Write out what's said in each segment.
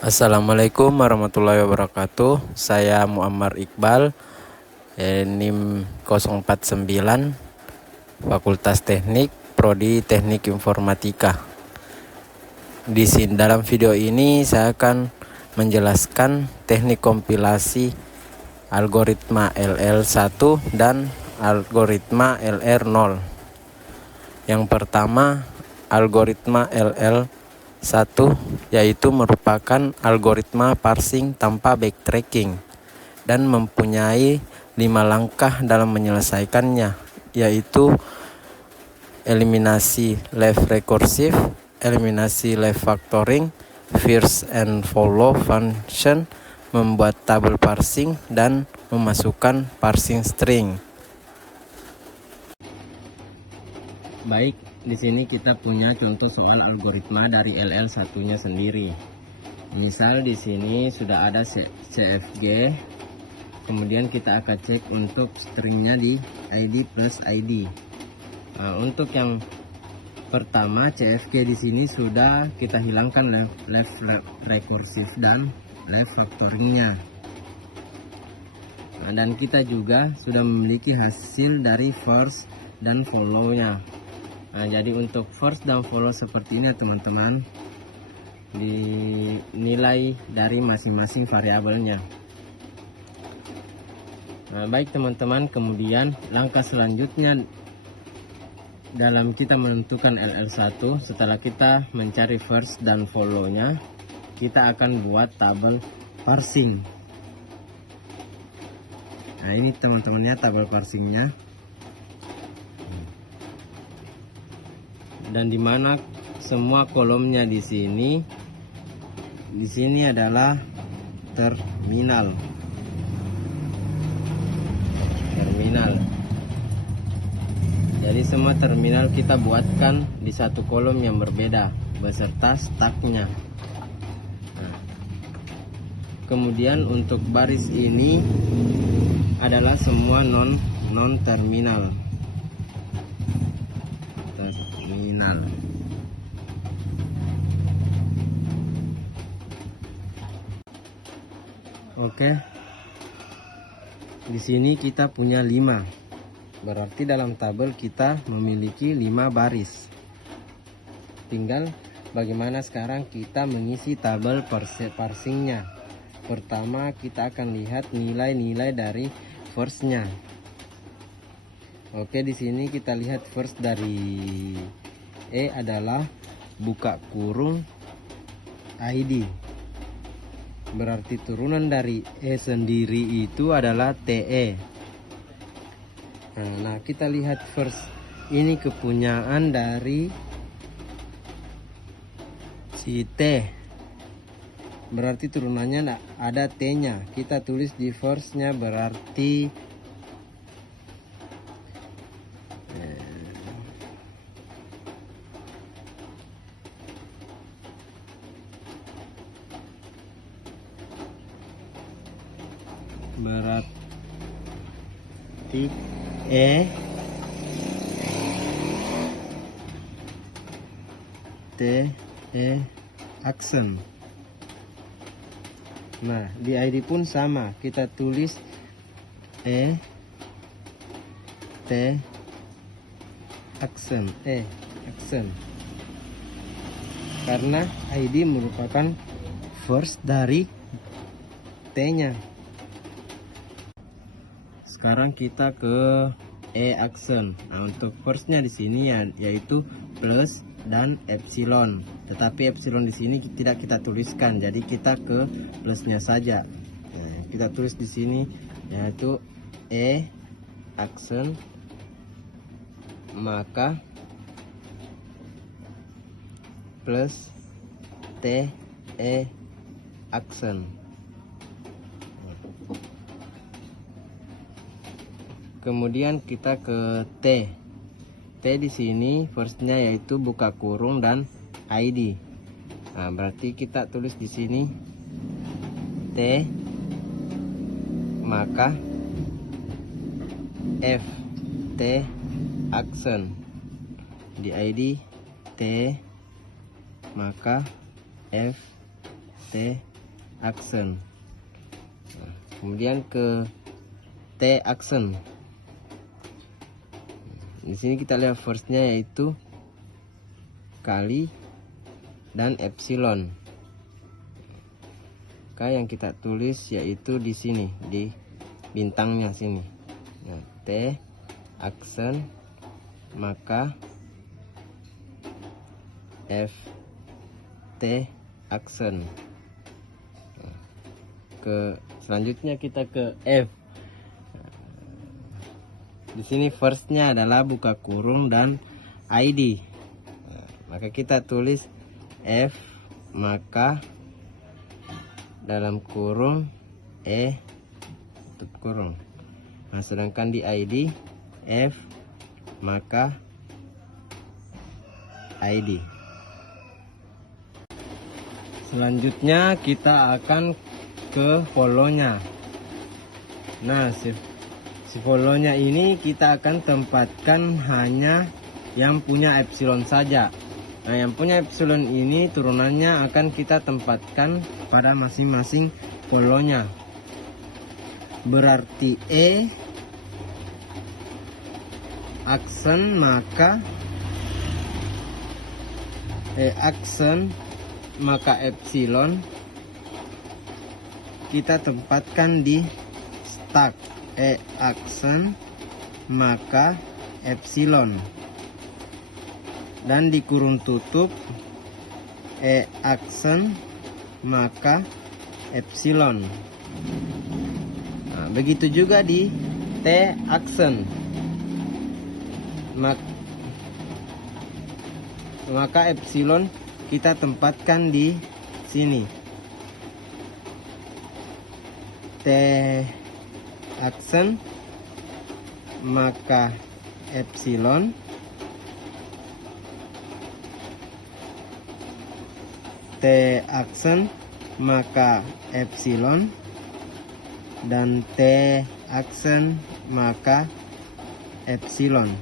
Assalamualaikum warahmatullahi wabarakatuh. Saya Muammar Iqbal, NIM 049, Fakultas Teknik, Prodi Teknik Informatika. Di sini dalam video ini saya akan menjelaskan teknik kompilasi algoritma LL1 dan algoritma LR0. Yang pertama, algoritma LL1 yaitu merupakan algoritma parsing tanpa backtracking dan mempunyai 5 langkah dalam menyelesaikannya, yaitu eliminasi left recursive, eliminasi left factoring, first and follow function, membuat tabel parsing, dan memasukkan parsing string. Baik, di sini kita punya contoh soal algoritma dari LL1-nya sendiri. Misal di sini sudah ada CFG, kemudian kita akan cek untuk stringnya di ID plus ID. Nah, untuk yang pertama CFG di sini sudah kita hilangkan left recursive dan left factoringnya. Nah, dan kita juga sudah memiliki hasil dari first dan follow-nya. Nah, jadi untuk first dan follow seperti ini teman-teman, dinilai dari masing-masing variabelnya. Nah, baik teman-teman, kemudian langkah selanjutnya dalam kita menentukan LL1, setelah kita mencari first dan follow-nya, kita akan buat tabel parsing. Nah, ini teman-teman ya tabel parsingnya. Dan dimana semua kolomnya di sini adalah terminal. Jadi semua terminal kita buatkan di satu kolom yang berbeda beserta stacknya. Nah, kemudian untuk baris ini adalah semua non terminal. Oke. Di sini kita punya 5. Berarti dalam tabel kita memiliki 5 baris. Tinggal bagaimana sekarang kita mengisi tabel parsingnya. Pertama kita akan lihat nilai-nilai dari first-nya. Oke, di sini kita lihat first dari E adalah buka kurung ID. Berarti turunan dari E sendiri itu adalah TE. Nah, kita lihat first ini kepunyaan dari si T. Berarti turunannya ada T-nya. Kita tulis di first-nya berarti E T E aksen. Nah, di ID pun sama, kita tulis E T aksen, karena ID merupakan first dari T-nya. Sekarang kita ke E aksen. Nah, untuk first-nya di sini yaitu plus dan epsilon. Tetapi epsilon di sini tidak kita tuliskan, jadi kita ke plusnya saja. Nah, kita tulis di sini yaitu E aksen maka plus T E aksen. Kemudian kita ke T. T di sini first-nya yaitu buka kurung dan ID. Nah, berarti kita tulis di sini T maka F T aksen. Di ID T maka F T action. Nah, kemudian ke T action. Di sini kita lihat firstnya yaitu kali dan epsilon. Maka yang kita tulis yaitu di sini, di bintangnya sini. Nah, T action maka F T action. Nah, selanjutnya kita ke F. Di sini firstnya adalah buka kurung dan ID. Nah, maka kita tulis F maka dalam kurung tutup kurung. Nah, sedangkan di ID F maka ID. Selanjutnya kita akan ke follow-nya. Nah, si follow-nya ini kita akan tempatkan hanya yang punya epsilon saja. Nah, yang punya epsilon ini turunannya akan kita tempatkan pada masing-masing follow-nya. Berarti action maka epsilon kita tempatkan di stack action maka epsilon, dan di kurung tutup action maka epsilon. Nah, begitu juga di T action maka epsilon kita tempatkan di sini. T action maka epsilon T action maka epsilon dan T action maka epsilon.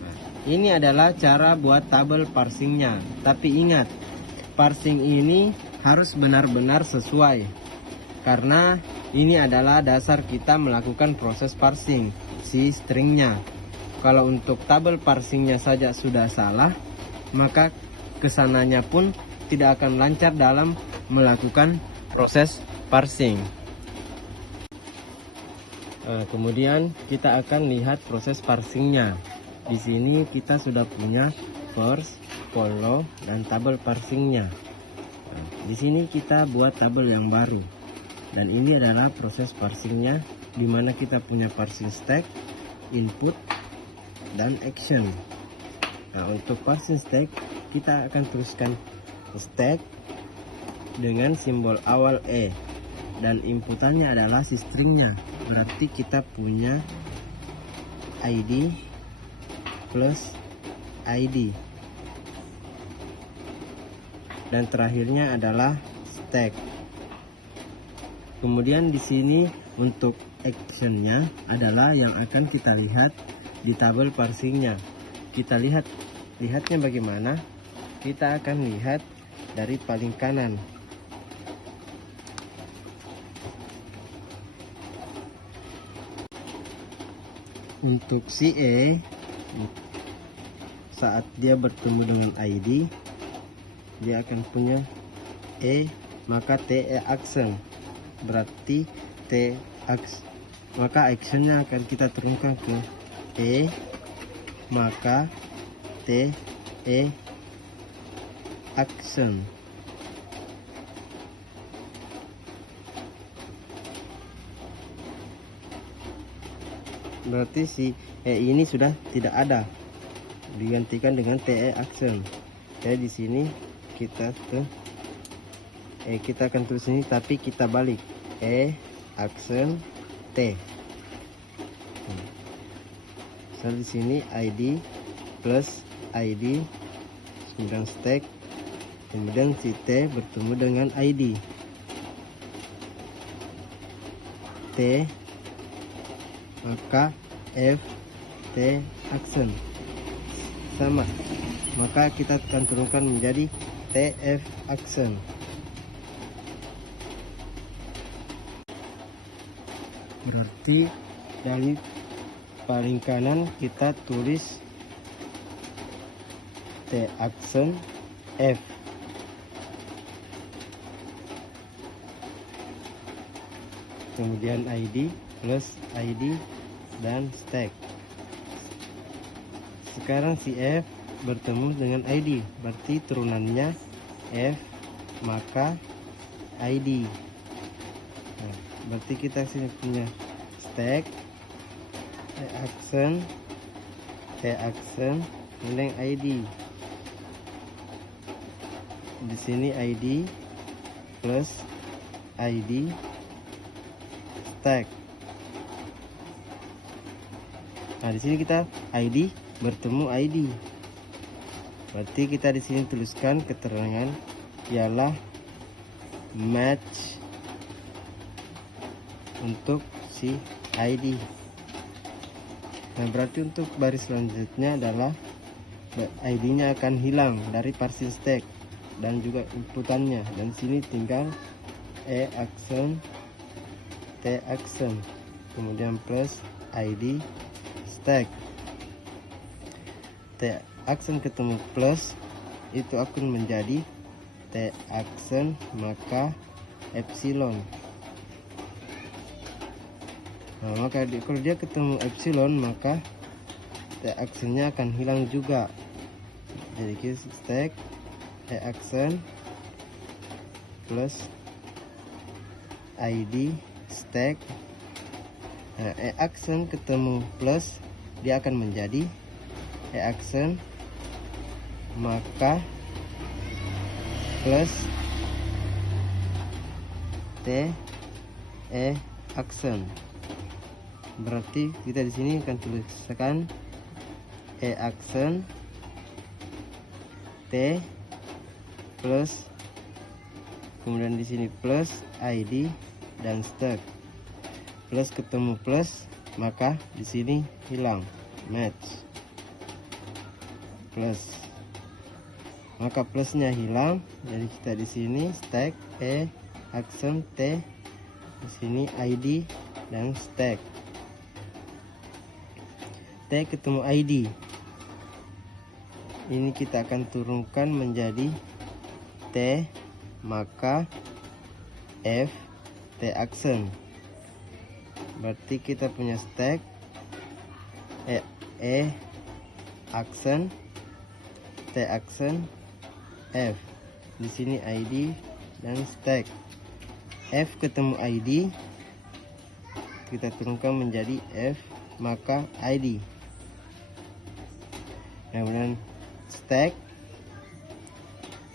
Nah, ini adalah cara buat tabel parsingnya. Tapi ingat, parsing ini harus benar-benar sesuai, karena ini adalah dasar kita melakukan proses parsing si stringnya. Kalau untuk tabel parsingnya saja sudah salah, maka kesananya pun tidak akan lancar dalam melakukan proses parsing. Kemudian kita akan lihat proses parsingnya. Di sini kita sudah punya first, follow, dan tabel parsingnya. Nah, di sini kita buat tabel yang baru. Dan ini adalah proses parsingnya, di mana kita punya parsing stack, input, dan action. Nah, untuk parsing stack kita akan tuliskan stack dengan simbol awal dan inputannya adalah si stringnya. Berarti kita punya ID plus ID, dan terakhirnya adalah stack. Kemudian di sini untuk actionnya adalah yang akan kita lihat di tabel parsingnya. Kita lihatnya bagaimana? Kita akan lihat dari paling kanan. Untuk si saat dia bertemu dengan ID, dia akan punya maka T action. Berarti maka actionnya akan kita turunkan ke maka T action. Berarti si ini sudah tidak ada, digantikan dengan TE action. Jadi di sini kita kita akan tulis ini, tapi kita balik action T. Misal di sini ID plus ID, kemudian stack, kemudian si T bertemu dengan ID T maka F T action sama, maka kita akan turunkan menjadi TF action. Berarti dari paling kanan kita tulis T aksen F. Kemudian ID plus ID dan stack. Sekarang si F bertemu dengan ID, berarti turunannya F maka ID. Nah, berarti kita sini punya stack T aksen kemudian ID. Di sini ID plus ID stack. Nah, di sini kita ID bertemu ID. Berarti kita di sini tuliskan keterangan ialah match untuk si ID. Nah, berarti untuk baris selanjutnya adalah ID-nya akan hilang dari parsing stack dan juga inputannya, dan sini tinggal E aksen T aksen kemudian plus ID stack. T aksen ketemu plus itu akan menjadi T aksen maka epsilon. Nah, maka kalau dia ketemu epsilon maka T aksennya akan hilang juga. Jadi kita stack E aksen plus ID stack. Nah, E aksen ketemu plus dia akan menjadi E aksen maka plus T E aksen. Berarti kita di sini akan tuliskan E aksen T plus kemudian di sini plus ID dan stack. Plus ketemu plus maka di sini hilang match plus, maka plusnya hilang. Jadi kita di sini stack E aksen T, di sini ID dan stack. T ketemu ID, ini kita akan turunkan menjadi T maka F T aksen. Berarti kita punya stack E aksen T aksen F. Di sini ID dan stack. F ketemu ID, kita turunkan menjadi F maka ID. Kemudian stack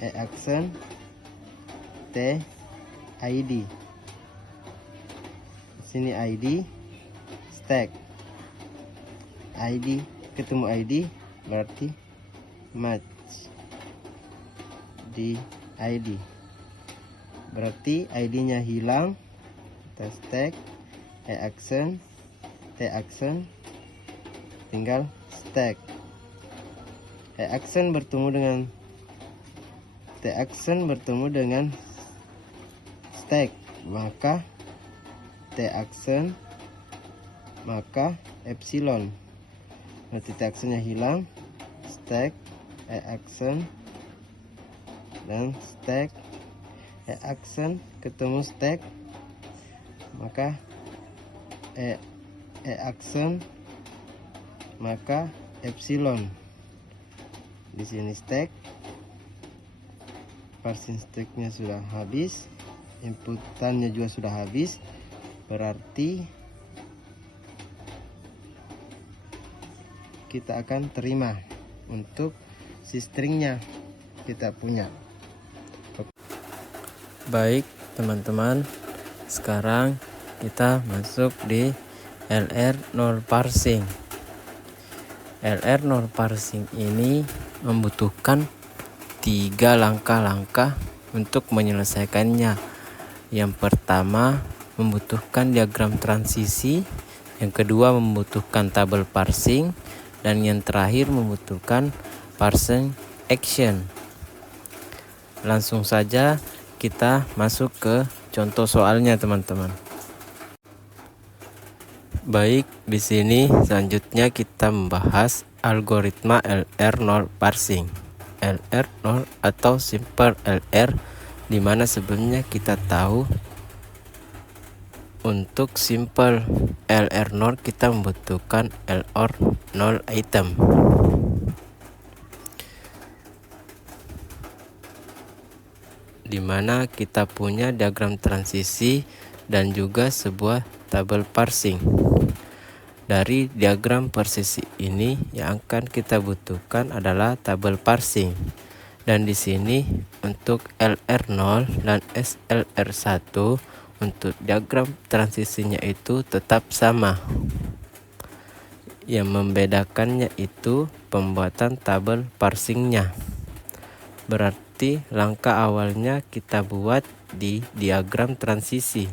E aksen T ID. Sini ID stack. ID ketemu ID berarti match di ID. Berarti ID-nya hilang. Kita stack E aksen T aksen, tinggal stack. E aksen bertemu dengan T aksen bertemu dengan stack, maka T aksen maka epsilon. Nanti T aksennya hilang, stack E aksen dan stack E aksen ketemu stack, maka E aksen maka epsilon. Di sini stack, parsing stacknya sudah habis, inputannya juga sudah habis, berarti kita akan terima untuk si stringnya kita punya. Baik teman-teman, sekarang kita masuk di LR0 parsing. LR0 parsing ini membutuhkan 3 langkah-langkah untuk menyelesaikannya. Yang pertama membutuhkan diagram transisi, yang kedua membutuhkan tabel parsing, dan yang terakhir membutuhkan parsing action. Langsung saja kita masuk ke contoh soalnya teman-teman. Baik, di sini selanjutnya kita membahas algoritma LR0 parsing. LR0 atau simple LR, di mana sebelumnya kita tahu untuk simple LR0 kita membutuhkan LR0 item. Di mana kita punya diagram transisi dan juga sebuah tabel parsing. Dari diagram persisi ini yang akan kita butuhkan adalah tabel parsing. Dan di sini untuk LR0 dan SLR1 untuk diagram transisinya itu tetap sama. Yang membedakannya itu pembuatan tabel parsingnya. Berarti langkah awalnya kita buat di diagram transisi.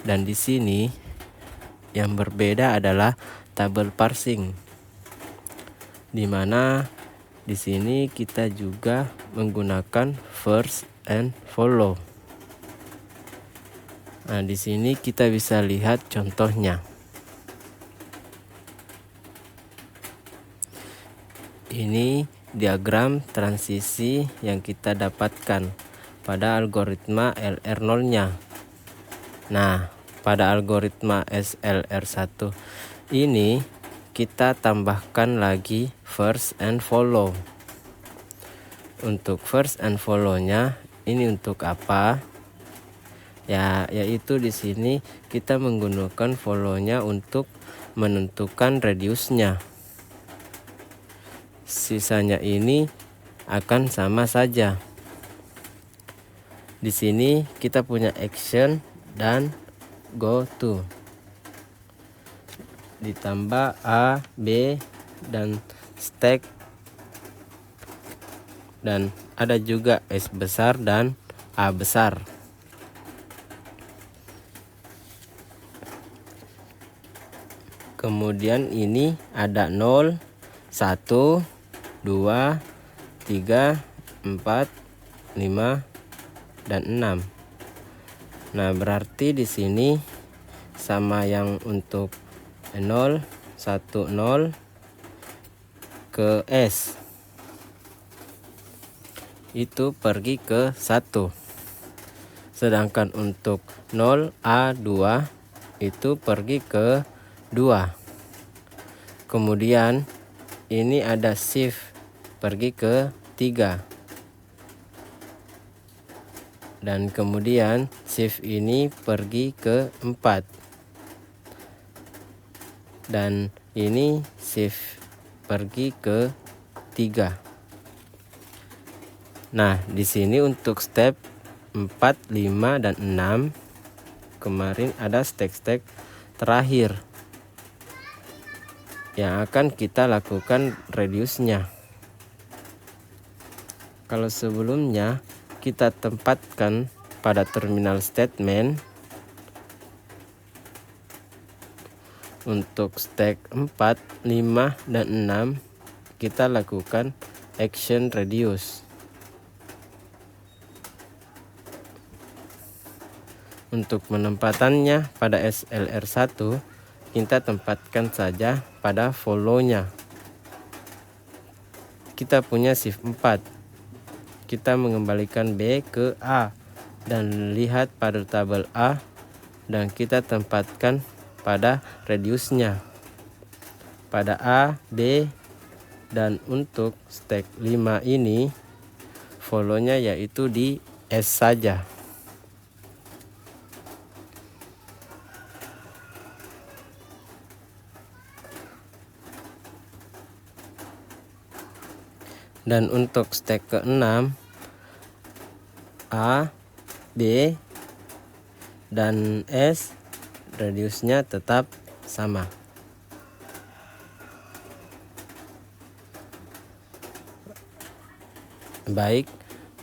Dan di sini yang berbeda adalah tabel parsing, di mana di sini kita juga menggunakan first and follow. Nah, di sini kita bisa lihat contohnya. Ini diagram transisi yang kita dapatkan pada algoritma LR0-nya. Nah, pada algoritma SLR1 ini kita tambahkan lagi first and follow. Untuk first and follow-nya ini untuk apa? Ya, yaitu di sini kita menggunakan follow-nya untuk menentukan radiusnya. Sisanya ini akan sama saja. Di sini kita punya action dan go to, ditambah A, B, dan stack, dan ada juga S besar dan A besar. Kemudian ini ada 0, 1, 2, 3, 4, 5, dan 6. Nah, berarti di sini sama yang untuk 0, 1, 0 ke S itu pergi ke 1. Sedangkan untuk 0A2 itu pergi ke 2. Kemudian ini ada shift pergi ke 3. Dan kemudian shift ini pergi ke 4. Dan ini shift pergi ke 3. Nah, di sini untuk step 4, 5, dan 6 kemarin ada step-step terakhir yang akan kita lakukan radiusnya. Kalau sebelumnya kita tempatkan pada terminal statement. Untuk stack 4, 5, dan 6 kita lakukan action radius. Untuk penempatannya pada SLR1 kita tempatkan saja pada follow-nya. Kita punya shift 4. Kita mengembalikan B ke A dan lihat pada tabel A, dan kita tempatkan pada radiusnya pada A, B, dan untuk stack 5 ini follow-nya yaitu di S saja. Dan untuk stack ke-6 A, B, dan S radiusnya tetap sama. Baik,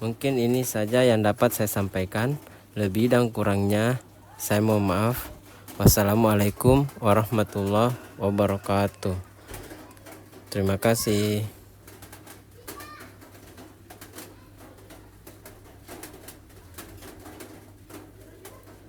mungkin ini saja yang dapat saya sampaikan. Lebih dan kurangnya saya mohon maaf. Wassalamualaikum warahmatullahi wabarakatuh. Terima kasih.